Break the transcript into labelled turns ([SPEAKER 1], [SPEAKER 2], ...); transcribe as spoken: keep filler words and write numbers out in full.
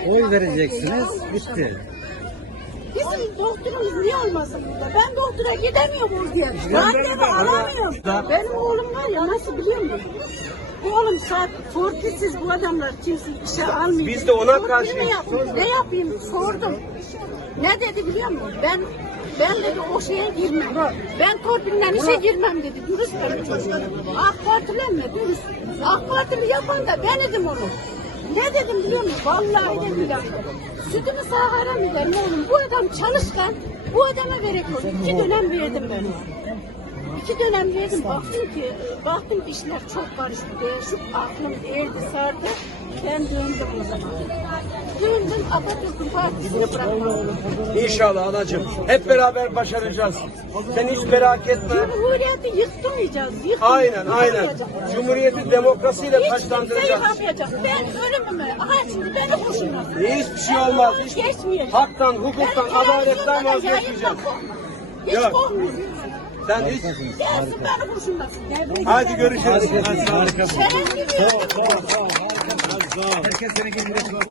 [SPEAKER 1] Oy vereceksiniz. Bitti.
[SPEAKER 2] Bizim doktorumuz niye olmasın burada? Ben doktora gidemiyorum diye. Randevu alamıyorum. Benim oğlum var ya, nasıl biliyor musun? Bu oğlum saat fortisiz, bu adamlar kimse işe almıyor.
[SPEAKER 3] Biz de ona
[SPEAKER 2] Forti
[SPEAKER 3] karşıyız.
[SPEAKER 2] Ne yapayım? Ne yapayım? Sordum. Ne dedi biliyor musun? Ben ben dedi o şeye girmem. Ben torpilden işe girmem dedi. Dürüst dedi. AK Partilenme dürüst. AK Partili yapan da ben dedim onu. Ne dedim biliyor musun? Vallahi de billahi. Sütümü sahara mı derim oğlum? Bu adam çalışkan. Bu adama gerek yok. İki dönem verdim ben ona. İki dönem verdim. Baktım ki, baktım ki işler çok karıştı. Değişik aklım erdi sardı. Ben döndüm o zaman. Döndüm Atatürk'ün partisini bırakmadım.
[SPEAKER 3] İnşallah anacığım. Hep beraber başaracağız. Sen hiç merak etme.
[SPEAKER 2] Cumhuriyeti yıktırmayacağız. Yıktırmayacağız.
[SPEAKER 3] Aynen aynen. Cumhuriyeti demokrasiyle
[SPEAKER 2] Hiç kimse
[SPEAKER 3] taşlandıracağız.
[SPEAKER 2] yapamayacak. Ben ölümümü, aha şimdi beni boşunlasın.
[SPEAKER 3] Hiçbir şey olmaz. Hiç,
[SPEAKER 2] Geçmeyecek.
[SPEAKER 3] haktan, hukuktan,
[SPEAKER 2] Ben
[SPEAKER 3] adaletten
[SPEAKER 2] televizyonda da
[SPEAKER 3] vazgeçmeyeceğiz.
[SPEAKER 2] yayında korkmam. Hiç
[SPEAKER 3] Yok.
[SPEAKER 2] korkmuyorum.
[SPEAKER 3] Sen hiç...
[SPEAKER 2] Gelsin beni boşunlasın.
[SPEAKER 3] Hadi görüşürüz.
[SPEAKER 1] Harikasın, harikasın.
[SPEAKER 2] Şeref gibi.
[SPEAKER 1] Sağ ol, sağ ol, sağ ol. Harikasın. Herkes seni gibi.